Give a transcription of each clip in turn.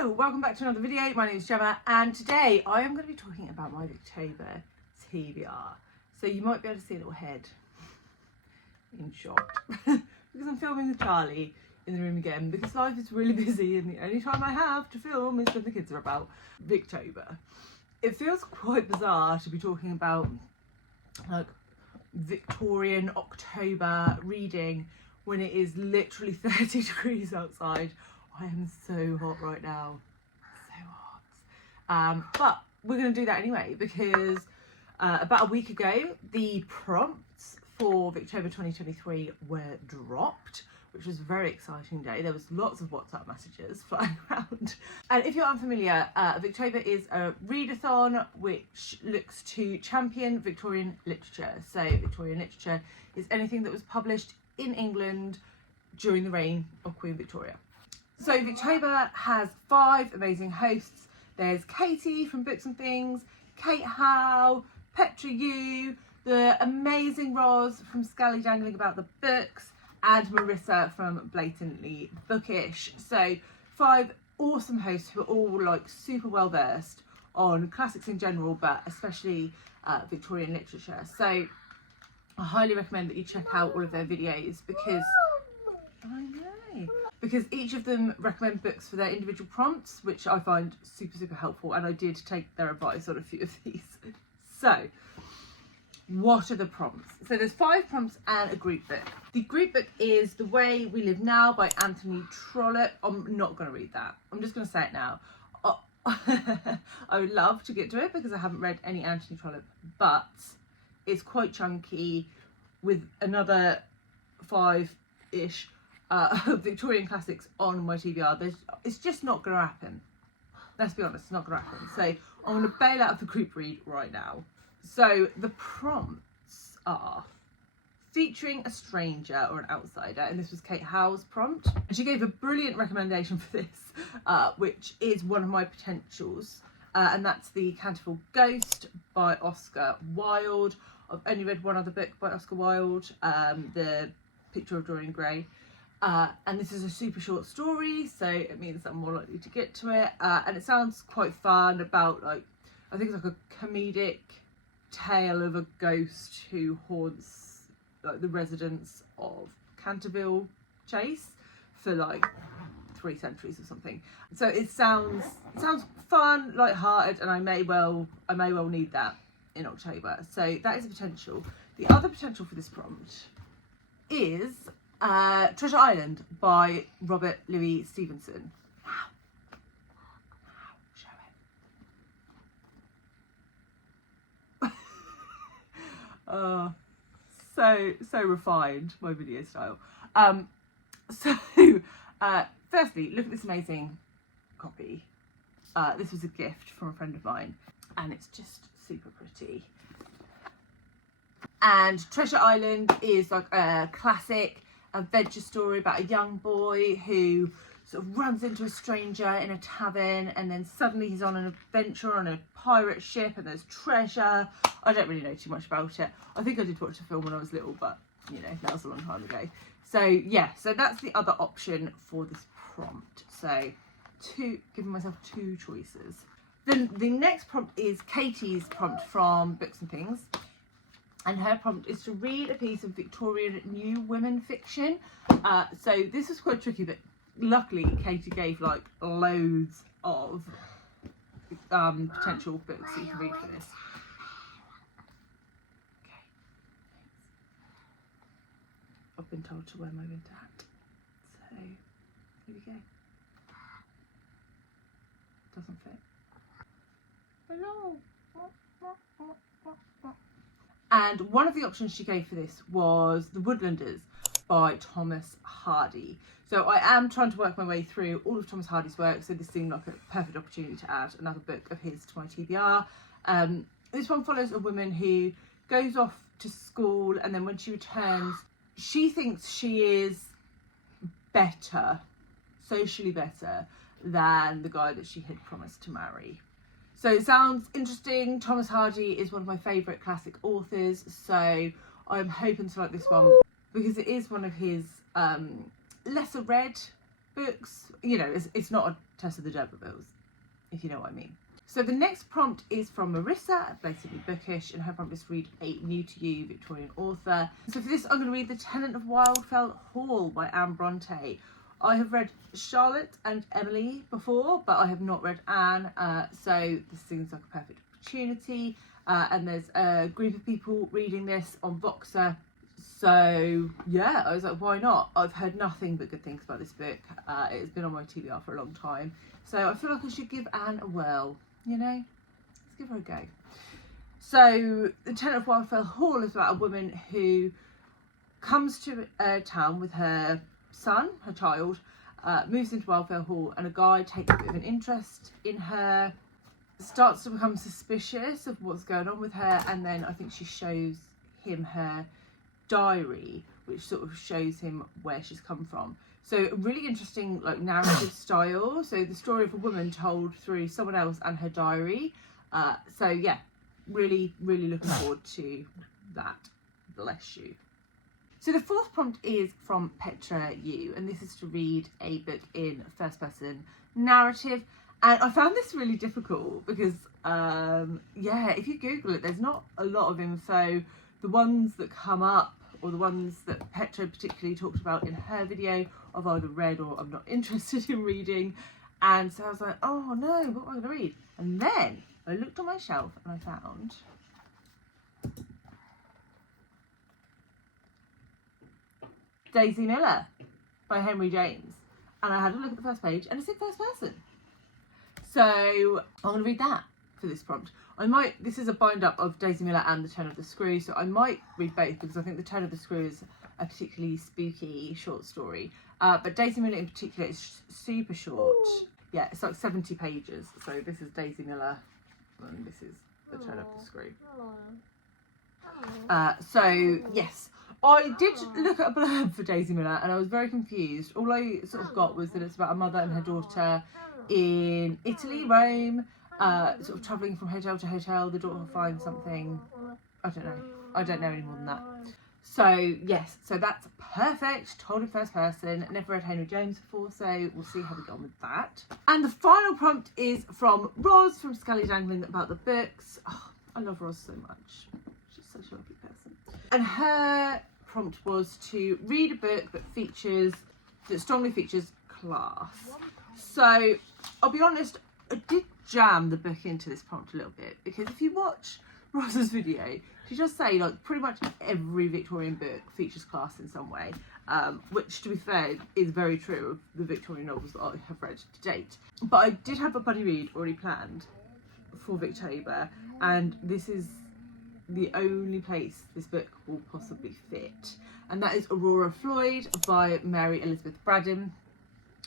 Hello, welcome back to another video. My name is Gemma and today I am going to be talking about my Victober TBR. So you might be able to see a little head in shot because I'm filming with Charlie in the room again because life is really busy and the only time I have to film is when the kids are about. Victober. It feels quite bizarre to be talking about like Victorian October reading when it is literally 30 degrees outside. I am so hot right now, so hot. But we're going to do that anyway because about a week ago the prompts for Victober 2023 were dropped, which was a very exciting day. There was lots of WhatsApp messages flying around. And if you're unfamiliar, Victober is a readathon which looks to champion Victorian literature. So Victorian literature is anything that was published in England during the reign of Queen Victoria. So Victober has 5 amazing hosts. There's Katie from Books and Things, Kate Howe, Petra Yu, the amazing Roz from Scally Dangling About the Books, and Marissa from Blatantly Bookish. So 5 awesome hosts who are all like super well versed on classics in general, but especially Victorian literature. So I highly recommend that you check out all of their videos because each of them recommend books for their individual prompts, which I find super helpful, and I did take their advice on a few of these. So what are the prompts? So there's 5 prompts and a group book. The group book is The Way We Live Now by Anthony Trollope. I'm not going to read that. I'm just going to say it now. I would love to get to it because I haven't read any Anthony Trollope, but it's quite chunky with another 5-ish Victorian classics on my TBR. It's just not going to happen. Let's be honest, it's not going to happen. So I'm going to bail out of the group read right now. So the prompts are featuring a stranger or an outsider, and this was Kate Howe's prompt. And she gave a brilliant recommendation for this, which is one of my potentials, and that's the Canterville Ghost by Oscar Wilde. I've only read one other book by Oscar Wilde, The Picture of Dorian Gray. And this is a super short story, so it means I'm more likely to get to it. And it sounds quite fun about, like, I think it's like a comedic tale of a ghost who haunts like the residents of Canterville Chase for like 3 centuries or something. So it sounds fun, light-hearted, and I may well need that in October. So that is a potential. The other potential for this prompt is Treasure Island by Robert Louis Stevenson. So refined, my video style. Firstly, look at this amazing copy. This was a gift from a friend of mine, and it's just super pretty. And Treasure Island is like a classic adventure story about a young boy who sort of runs into a stranger in a tavern, and then suddenly he's on an adventure on a pirate ship and there's treasure. I don't really know too much about it. I think I did watch a film when I was little, but you know, that was a long time ago. So yeah, so that's the other option for this prompt. So giving myself 2 choices. Then the next prompt is Katie's prompt from Books and Things. And her prompt is to read a piece of Victorian new women fiction. So this was quite tricky, but luckily Katie gave like loads of potential books that you can read for this. Okay. I've been told to wear my winter hat. So here we go. Doesn't fit. Hello. And one of the options she gave for this was The Woodlanders by Thomas Hardy. So I am trying to work my way through all of Thomas Hardy's work, so this seemed like a perfect opportunity to add another book of his to my TBR. This one follows a woman who goes off to school, and then when she returns, she thinks she is better, socially better, than the guy that she had promised to marry. So it sounds interesting. Thomas Hardy is one of my favourite classic authors, so I'm hoping to like this one because it is one of his lesser read books. You know, it's not a Tess of the D'Urbervilles, if you know what I mean. So the next prompt is from Marissa, basically bookish, and her prompt is to read a new to you Victorian author. So for this, I'm going to read The Tenant of Wildfell Hall by Anne Bronte. I have read Charlotte and Emily before, but I have not read Anne, so this seems like a perfect opportunity. And there's a group of people reading this on Voxer. So yeah, I was like, why not? I've heard nothing but good things about this book. It's been on my TBR for a long time. So I feel like I should give Anne a whirl, you know? Let's give her a go. So The Tenant of Wildfell Hall is about a woman who comes to a town with her son, her child, moves into Wildfell Hall, and a guy takes a bit of an interest in her, starts to become suspicious of what's going on with her, and then I think she shows him her diary, which sort of shows him where she's come from. So a really interesting like narrative style. So the story of a woman told through someone else and her diary. So yeah, really looking forward to that. Bless you. So the fourth prompt is from Petra Yu, and this is to read a book in first person narrative. And I found this really difficult because yeah, if you Google it, there's not a lot of info. The ones that come up, or the ones that Petra particularly talked about in her video, I've either read or I'm not interested in reading. And so I was like, oh no, what am I going to read? And then I looked on my shelf and I found Daisy Miller by Henry James. And I had a look at the first page and it said first person. So I'm going to read that for this prompt. This is a bind up of Daisy Miller and The Turn of the Screw, so I might read both because I think The Turn of the Screw is a particularly spooky short story. But Daisy Miller in particular is super short. Yeah, it's like 70 pages. So this is Daisy Miller and this is The Turn of the Screw. So yes, I did look at a blurb for Daisy Miller and I was very confused. All I sort of got was that it's about a mother and her daughter in Italy, Rome, sort of travelling from hotel to hotel. The daughter finds something. I don't know any more than that. So yes, so that's perfect. Told in first person. Never read Henry James before, so we'll see how we go on with that. And the final prompt is from Roz from Scully Dangling about the books. Oh, I love Roz so much. She's such a lovely person. And her prompt was to read a book that strongly features class. So I'll be honest, I did jam the book into this prompt a little bit because if you watch Roz's video, she does say like pretty much every Victorian book features class in some way, which to be fair is very true of the Victorian novels that I have read to date. But I did have a buddy read already planned for Victober, and this is the only place this book will possibly fit, and that is Aurora Floyd by Mary Elizabeth Braddon.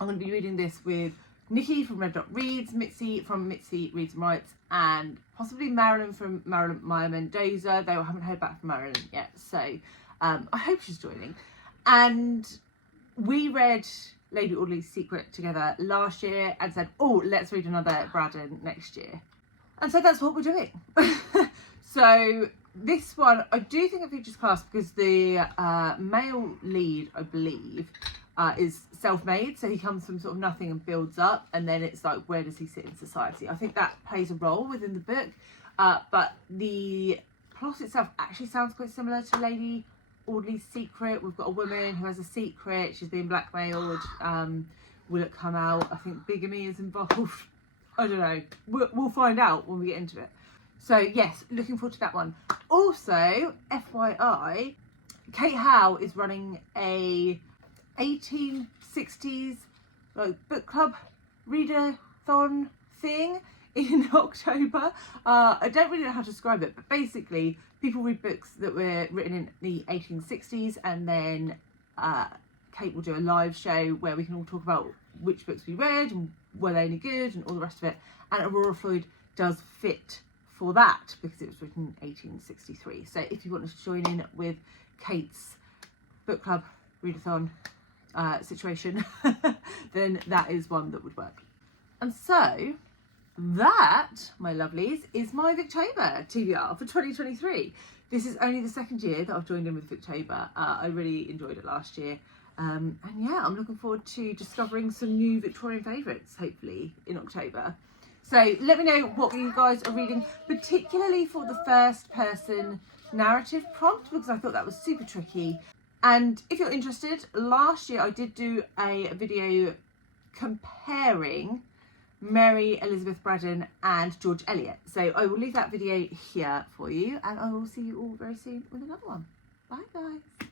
I'm going to be reading this with Nikki from Red Dot Reads, Mitzi from Mitzi Reads and Writes, and possibly Marilyn from Marilyn Meyer Mendoza, though I haven't heard back from Marilyn yet, so I hope she's joining. And we read Lady Audley's Secret together last year and said, oh, let's read another Braddon next year. And so that's what we're doing. So this one, I do think it features class because the male lead, I believe, is self-made, so he comes from sort of nothing and builds up, and then it's like, where does he sit in society? I think that plays a role within the book, but the plot itself actually sounds quite similar to Lady Audley's Secret. We've got a woman who has a secret, she's being blackmailed. Will it come out? I think bigamy is involved. I don't know, we'll find out when we get into it. So yes, looking forward to that one. Also, FYI, Kate Howe is running a 1860s like book club readathon thing in October. I don't really know how to describe it, but basically people read books that were written in the 1860s, and then Kate will do a live show where we can all talk about which books we read and were they any good and all the rest of it. And Aurora Floyd does fit for that because it was written in 1863. So if you wanted to join in with Kate's book club readathon situation, then that is one that would work. And so that, my lovelies, is my Victober TBR for 2023. This is only the second year that I've joined in with Victober. I really enjoyed it last year, And yeah, I'm looking forward to discovering some new Victorian favourites, hopefully, in October. So let me know what you guys are reading, particularly for the first person narrative prompt, because I thought that was super tricky. And if you're interested, last year I did do a video comparing Mary Elizabeth Braddon and George Eliot. So I will leave that video here for you, and I will see you all very soon with another one. Bye guys.